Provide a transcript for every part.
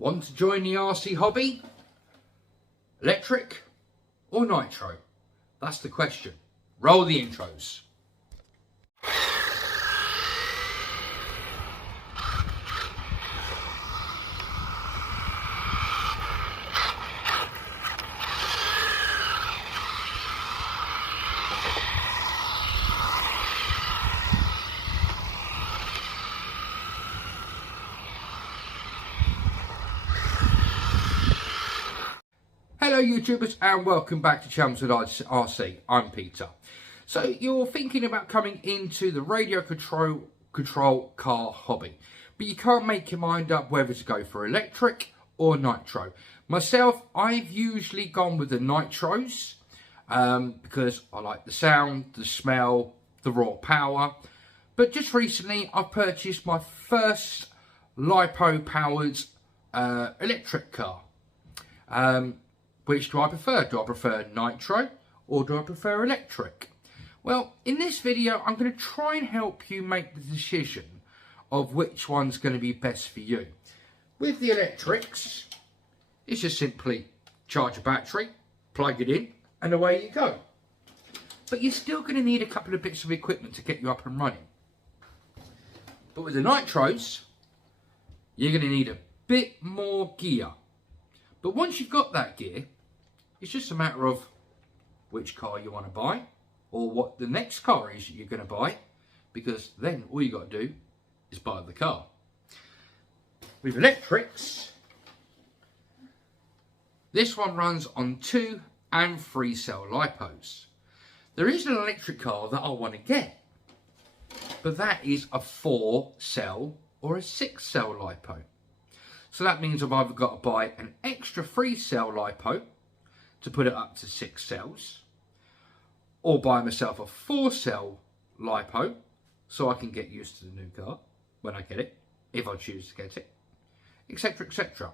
Want to join the RC hobby? Electric or nitro? That's the question. Roll the intros. Hello YouTubers and welcome back to Chelmswood RC. I'm Peter. So you're thinking about coming into the radio control car hobby, but you can't make your mind up whether to go for electric or nitro. Myself, I've usually gone with the nitros because I like the sound, the smell, the raw power. But just recently I purchased my first LiPo powered electric car. Which do I prefer? Do I prefer nitro or do I prefer electric? Well, in this video, I'm going to try and help you make the decision of which one's going to be best for you. With the electrics, it's just simply charge a battery, plug it in, and away you go. But you're still going to need a couple of bits of equipment to get you up and running. But with the nitros, you're going to need a bit more gear. But once you've got that gear, it's just a matter of which car you want to buy or what the next car is you're going to buy, because then all you got to do is buy the car. With electrics, this one runs on 2 and 3 cell LiPos. There is an electric car that I want to get, but that is a 4 cell or a 6 cell LiPo. So that means I've either got to buy an extra 3 cell LiPo to put it up to 6 cells, or buy myself a 4 cell LiPo so I can get used to the new car when I get it, if I choose to get it, etc, etc.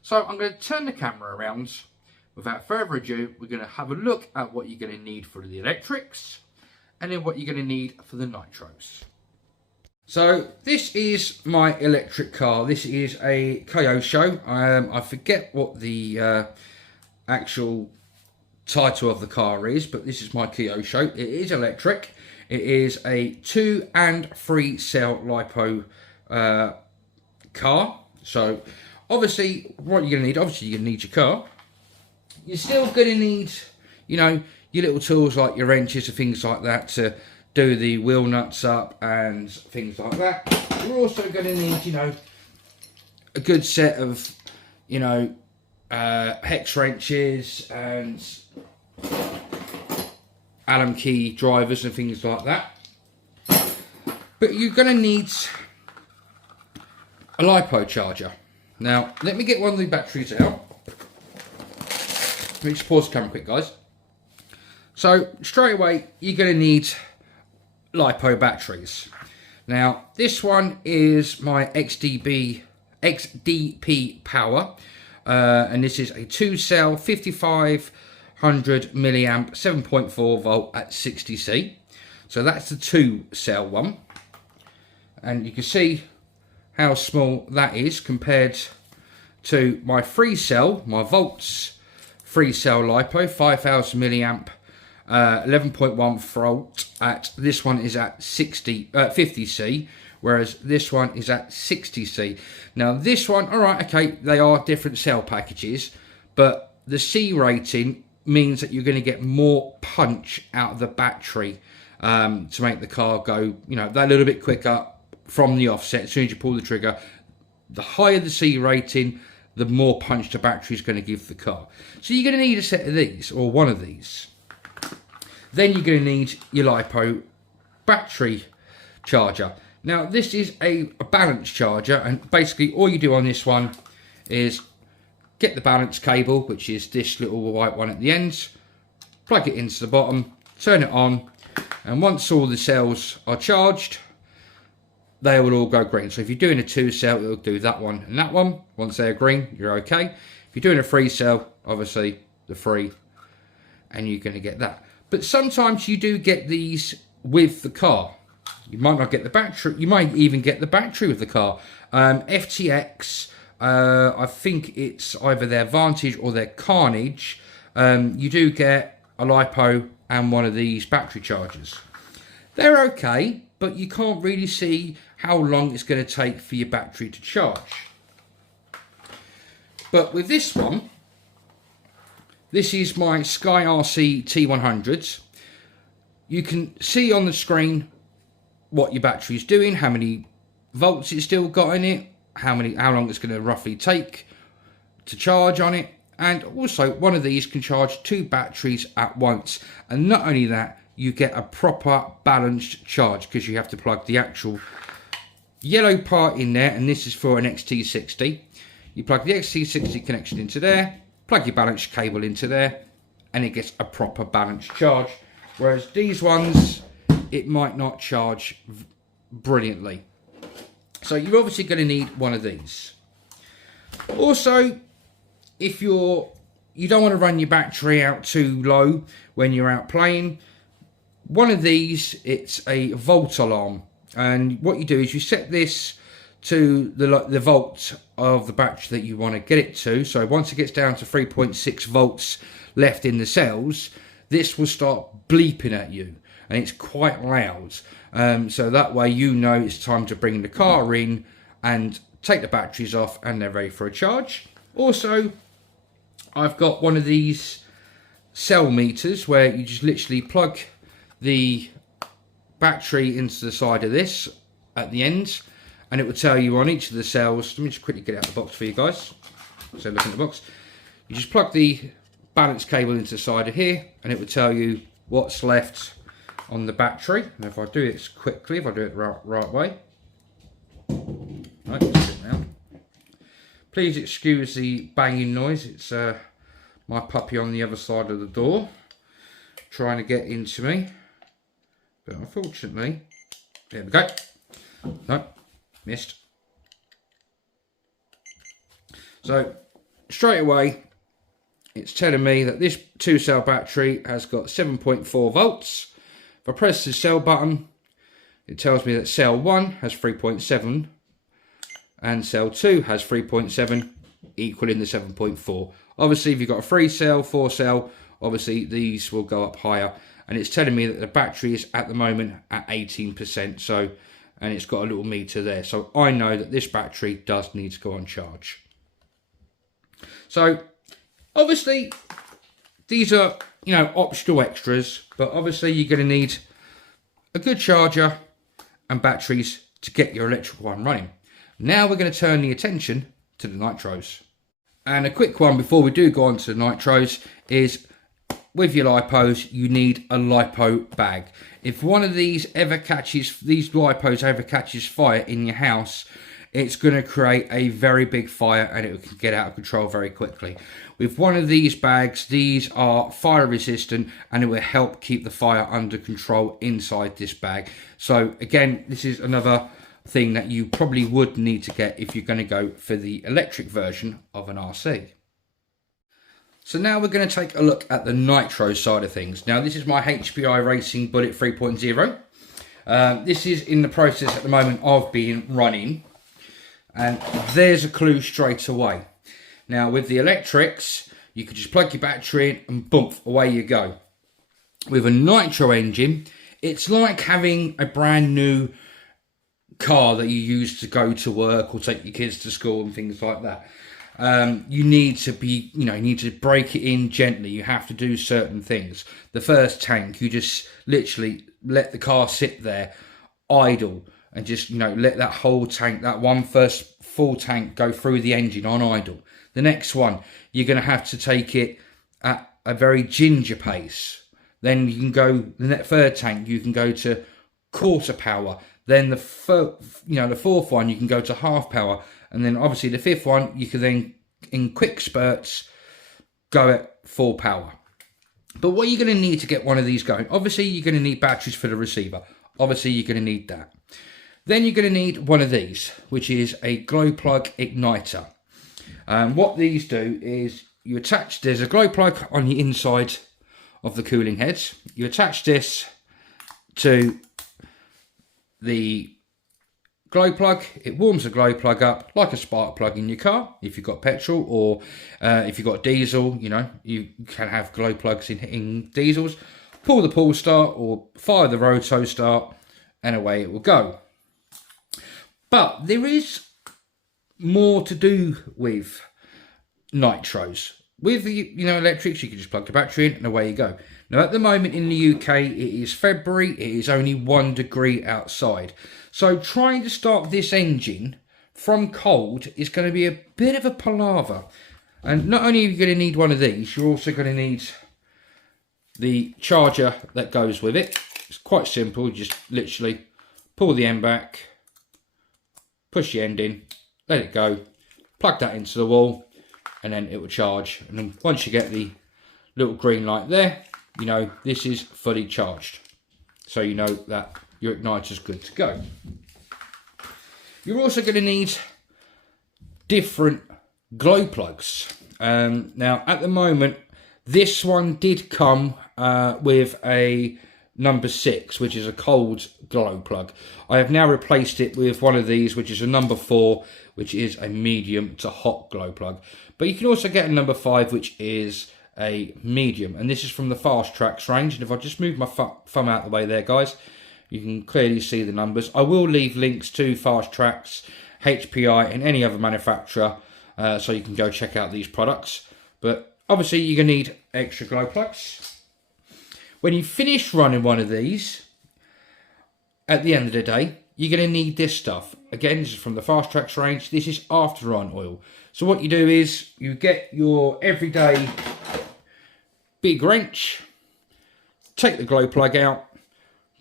So I'm going to turn the camera around. Without further ado, we're going to have a look at what you're going to need for the electrics and then what you're going to need for the nitros. So this is my electric car. This is a Kyosho. I forget what the actual title of the car is, but this is my Kyosho. It is electric. It is a 2 and 3 cell LiPo car. So obviously what you're going to need, obviously you're going to need your car. You're still going to need, you know, your little tools like your wrenches and things like that to do the wheel nuts up and things like that. You're also going to need, you know, a good set of, you know, hex wrenches and Allen key drivers and things like that. But you're going to need a LiPo charger. Now, let me get one of the batteries out. Let me just pause the camera quick, guys. So, straight away, you're going to need LiPo batteries. Now this one is my XDP power, and this is a 2 cell 5500 milliamp 7.4 volt at 60C. So that's the 2 cell one, and you can see how small that is compared to my 3 cell, my volts 3 cell LiPo 5000 milliamp 11.1 volt at, this one is at 50C, whereas this one is at 60C. Now this one, alright, okay, they are different cell packages, but the C rating means that you're going to get more punch out of the battery to make the car go, you know, that little bit quicker from the offset as soon as you pull the trigger. The higher the C rating, the more punch the battery is going to give the car. So you're going to need a set of these, or one of these. Then you're going to need your LiPo battery charger. Now this is a balance charger, and basically all you do on this one is get the balance cable, which is this little white one at the end, plug it into the bottom, turn it on, and once all the cells are charged, they will all go green. So if you're doing a 2 cell, it'll do that one and that one. Once they're green, you're okay. If you're doing a 3 cell, obviously the 3, and you're going to get that. But sometimes you do get these with the car. You might not get the battery. You might even get the battery with the car. FTX I think it's either their Vantage or their Carnage. You do get a LiPo and one of these battery chargers. They're okay, but you can't really see how long it's going to take for your battery to charge. But with this one, this is my Sky RC T100s. You can see on the screen what your battery is doing, how many volts it's still got in it, how long it's going to roughly take to charge on it. And also, one of these can charge 2 batteries at once. And not only that, you get a proper balanced charge, because you have to plug the actual yellow part in there, and this is for an XT60. You plug the XT60 connection into there, plug your balance cable into there, and it gets a proper balanced charge. Whereas these ones, it might not charge brilliantly. So you're obviously going to need one of these. Also, if you don't want to run your battery out too low when you're out playing, one of these, it's a volt alarm. And what you do is you set this to the volt of the battery that you want to get it to. So once it gets down to 3.6 volts left in the cells, this will start bleeping at you, and it's quite loud. So that way you know it's time to bring the car in and take the batteries off, and they're ready for a charge. Also, I've got one of these cell meters where you just literally plug the battery into the side of this at the end, and it will tell you on each of the cells. Let me just quickly get out the box for you guys. So look in the box. You just plug the balance cable into the side of here, and it will tell you what's left on the battery. And if I do this quickly, if I do it the right way. Right, sit down. Please excuse the banging noise. It's my puppy on the other side of the door trying to get into me. But unfortunately, there we go. No, missed. So straight away, it's telling me that this 2-cell battery has got 7.4 volts. If I press the cell button, it tells me that cell 1 has 3.7 and cell 2 has 3.7, equaling the 7.4. Obviously, if you've got a 3-cell, 4-cell, obviously these will go up higher. And it's telling me that the battery is at the moment at 18%. So, and it's got a little meter there. So I know that this battery does need to go on charge. So obviously, these are, you know, optional extras, but obviously you're going to need a good charger and batteries to get your electrical one running. Now we're going to turn the attention to the nitros. And a quick one before we do go on to the nitros is, with your lipos, you need a lipo bag. If one of these lipos ever catches fire in your house, it's going to create a very big fire, and it can get out of control very quickly. With one of these bags, these are fire resistant, and it will help keep the fire under control inside this bag. So again, this is another thing that you probably would need to get if you're going to go for the electric version of an RC. So now we're going to take a look at the nitro side of things. Now this is my Hpi Racing Bullet 3.0. This is in the process at the moment of being running. And there's a clue straight away. Now with the electrics, you could just plug your battery in and boom, away you go. With a nitro engine, it's like having a brand new car that you use to go to work or take your kids to school and things like that. You need to be, you need to break it in gently. You have to do certain things. The first tank, you just literally let the car sit there idle and just, let that whole tank, that one first full tank go through the engine on idle. The next one, you're going to have to take it at a very ginger pace. Then you can go, the third tank, you can go to quarter power. Then the fourth one, you can go to half power. And then obviously the fifth one, you can then, in quick spurts, go at full power. But what you're going to need to get one of these going, obviously you're going to need batteries for the receiver. Obviously you're going to need that. Then you're going to need one of these, which is a glow plug igniter. What these do is you attach, there's a glow plug on the inside of the cooling heads. You attach this to the glow plug. It warms the glow plug up like a spark plug in your car if you've got petrol, or if you've got diesel, you know, you can have glow plugs in diesels. Pull the pull start or fire the roto start and away it will go. But there is more to do with nitros. With the electrics, you can just plug the battery in and away you go. Now at the moment in the UK, it is February, it is only 1 degree outside. So trying to start this engine from cold is going to be a bit of a palaver. And not only are you going to need one of these, you're also going to need the charger that goes with it. It's quite simple, you just literally pull the end back, push the end in, let it go, plug that into the wall, and then it will charge. And then once you get the little green light there, you know this is fully charged. So you know that your igniter's good to go. You're also going to need different glow plugs. Now at the moment, this one did come with a number 6, which is a cold glow plug. I have now replaced it with one of these, which is a number 4, which is a medium to hot glow plug. But you can also get a number 5, which is a medium, and this is from the Fastrax range. And if I just move my thumb out of the way there, guys, you can clearly see the numbers. I will leave links to Fastrax, HPI, and any other manufacturer, so you can go check out these products. But obviously you're going to need extra glow plugs. When you finish running one of these, at the end of the day, you're going to need this stuff. Again, this is from the Fastrax range. This is after run oil. So what you do is you get your everyday big wrench, take the glow plug out,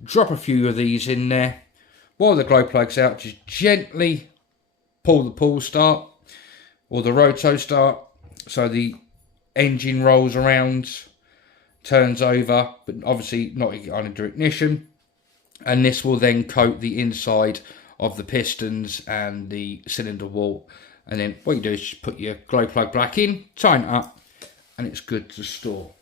drop a few of these in there. While the glow plug's out, just gently pull the pull start or the roto start so the engine rolls around, turns over, but obviously not under ignition. And this will then coat the inside of the pistons and the cylinder wall. And then what you do is just put your glow plug back in, tighten it up, and it's good to store.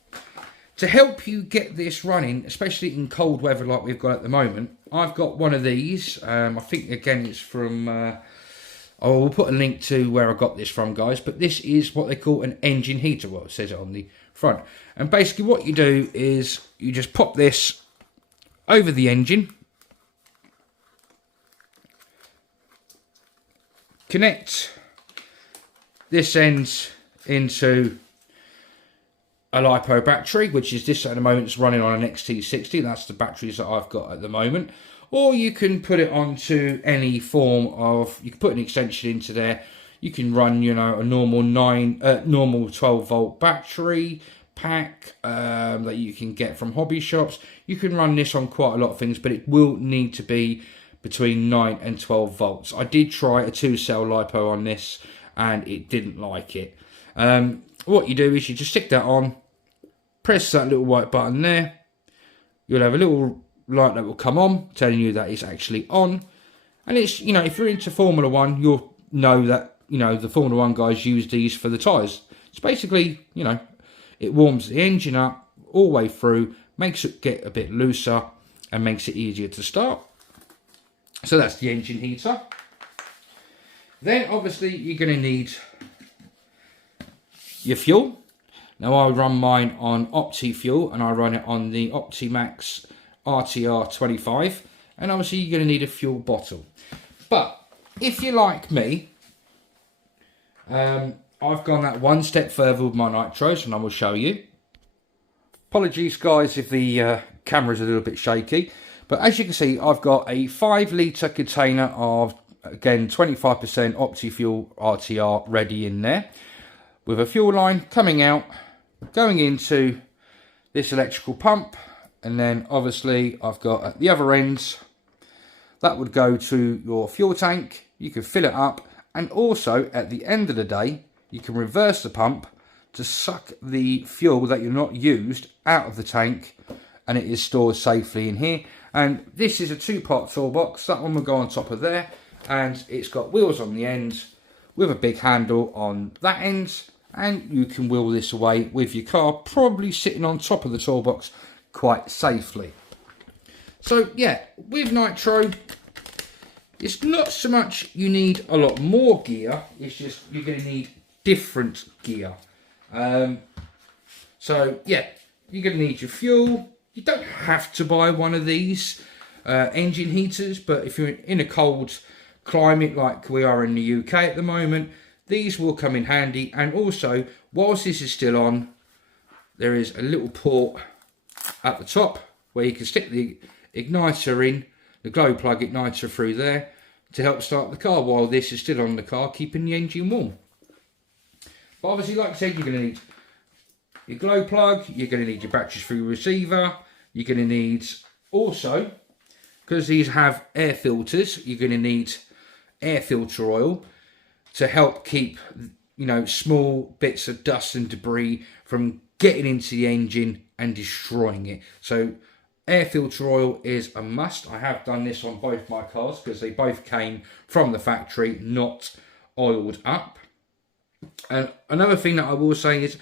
To help you get this running, especially in cold weather like we've got at the moment, I've got one of these. I think, again, it's from... I will put a link to where I got this from, guys. But this is what they call an engine heater. Well, it says it on the front. And basically what you do is you just pop this over the engine, connect this end into a LiPo battery, which is this at the moment. It's running on an XT60. That's the batteries that I've got at the moment. Or you can put it onto any form of, you can put an extension into there. You can run, you know, a normal 12 volt battery pack that you can get from hobby shops. You can run this on quite a lot of things, but it will need to be between 9 and 12 volts. I did try a 2-cell LiPo on this and it didn't like it. What you do is you just stick that on, press that little white button there. You'll have a little light that will come on telling you that it's actually on. And it's, you know, if you're into Formula 1, you'll know that, you know, the Formula 1 guys use these for the tyres. It's basically, you know, it warms the engine up all the way through, makes it get a bit looser and makes it easier to start. So that's the engine heater. Then obviously you're going to need your fuel. Now I run mine on Opti fuel and I run it on the Optimax RTR 25, and obviously you're going to need a fuel bottle. But if you're like me, I've gone that one step further with my nitros, and I will show you. Apologies guys if the camera's a little bit shaky, but as you can see I've got a 5 litre container of, again, 25% Opti fuel RTR ready in there, with a fuel line coming out, going into this electrical pump. And then obviously I've got at the other ends, that would go to your fuel tank. You can fill it up, and also at the end of the day you can reverse the pump to suck the fuel that you're not used out of the tank, and it is stored safely in here. And this is a 2-part toolbox. That one will go on top of there, and it's got wheels on the end with a big handle on that end, and you can wheel this away with your car probably sitting on top of the toolbox quite safely. So yeah, with nitro, it's not so much you need a lot more gear, it's just you're going to need different gear. So yeah, you're going to need your fuel. You don't have to buy one of these engine heaters, but if you're in a cold climate like we are in the UK at the moment, these will come in handy. And also, whilst this is still on, there is a little port at the top where you can stick the igniter in, the glow plug igniter through there to help start the car while this is still on the car, keeping the engine warm. But obviously, like I said, you're going to need your glow plug, you're going to need your batteries for your receiver, you're going to need also, because these have air filters, you're going to need air filter oil to help keep, you know, small bits of dust and debris from getting into the engine and destroying it. So air filter oil is a must. I have done this on both my cars because they both came from the factory, not oiled up. And another thing that I will say is,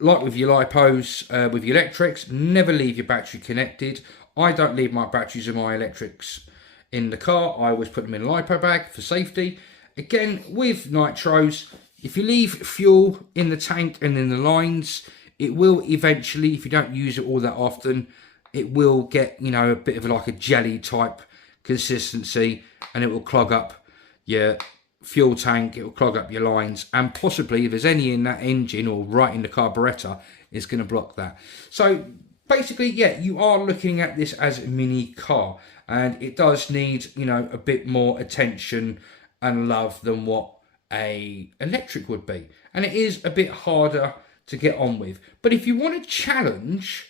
like with your lipos, with your electrics, never leave your battery connected. I don't leave my batteries and my electrics in the car. I always put them in a lipo bag for safety. Again, with nitros, if you leave fuel in the tank and in the lines, it will eventually, if you don't use it all that often, it will get, you know, a bit of like a jelly type consistency, and it will clog up your fuel tank, it will clog up your lines, and possibly if there's any in that engine or right in the carburetor, it's going to block that. So basically, yeah, you are looking at this as a mini car, and it does need, you know, a bit more attention and love than what a electric would be, and it is a bit harder to get on with. But if you want a challenge,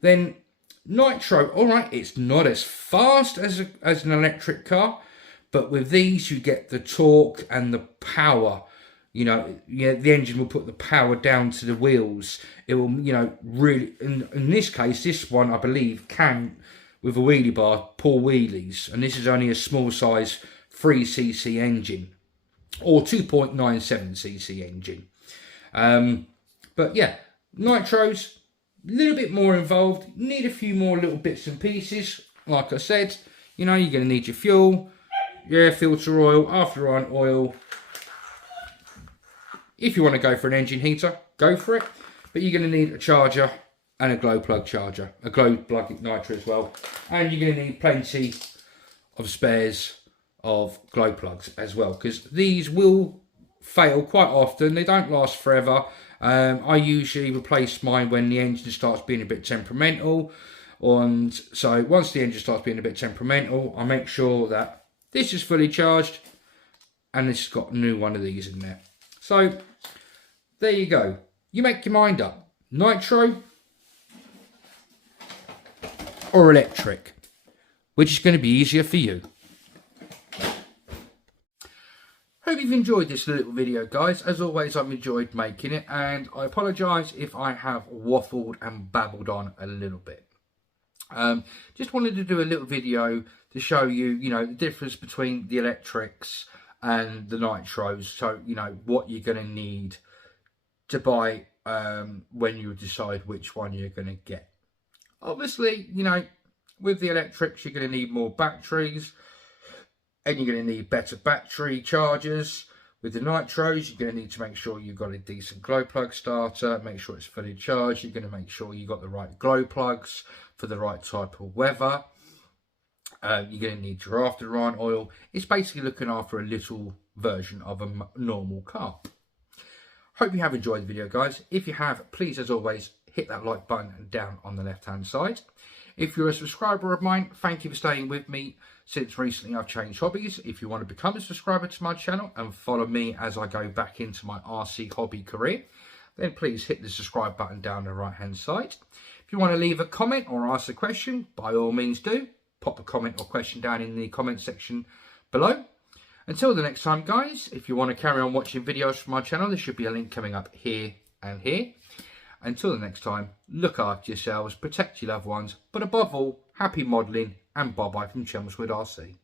then nitro, all right, it's not as fast as an electric car, but with these you get the torque and the power. You know, the engine will put the power down to the wheels. It will, you know, really, in this case, this one I believe can, with a wheelie bar, pull wheelies, and this is only a small size 3cc engine or 2.97cc engine. But yeah, nitros, a little bit more involved, need a few more little bits and pieces. Like I said, you know, you're going to need your fuel, your air filter oil, after on oil. If you want to go for an engine heater, go for it. But you're going to need a charger and a glow plug charger, a glow plug igniter as well. And you're going to need plenty of spares of glow plugs as well, because these will fail quite often. They don't last forever. I usually replace mine when the engine starts being a bit temperamental. And so once the engine starts being a bit temperamental, I make sure that this is fully charged and this has got a new one of these in there. So there you go. You make your mind up. Nitro or electric? Which is going to be easier for you? Hope you've enjoyed this little video, guys. As always, I've enjoyed making it, and I apologise if I have waffled and babbled on a little bit. Just wanted to do a little video to show you, you know, the difference between the electrics and the nitros. So, you know, what you're going to need to buy when you decide which one you're going to get. Obviously, you know, with the electrics, you're going to need more batteries, and you're going to need better battery chargers. With the nitros, you're going to need to make sure you've got a decent glow plug starter, make sure it's fully charged. You're going to make sure you've got the right glow plugs for the right type of weather. You're going to need your after-on oil. It's basically looking after a little version of a normal car. Hope you have enjoyed the video, guys. If you have, please, as always, hit that like button down on the left-hand side. If you're a subscriber of mine, thank you for staying with me since recently I've changed hobbies. If you want to become a subscriber to my channel and follow me as I go back into my RC hobby career, then please hit the subscribe button down the right-hand side. If you want to leave a comment or ask a question, by all means do. Pop a comment or question down in the comment section below. Until the next time, guys, if you want to carry on watching videos from my channel, there should be a link coming up here and here. Until the next time, look after yourselves, protect your loved ones, but above all, happy modelling, and bye-bye from Chelmswood RC.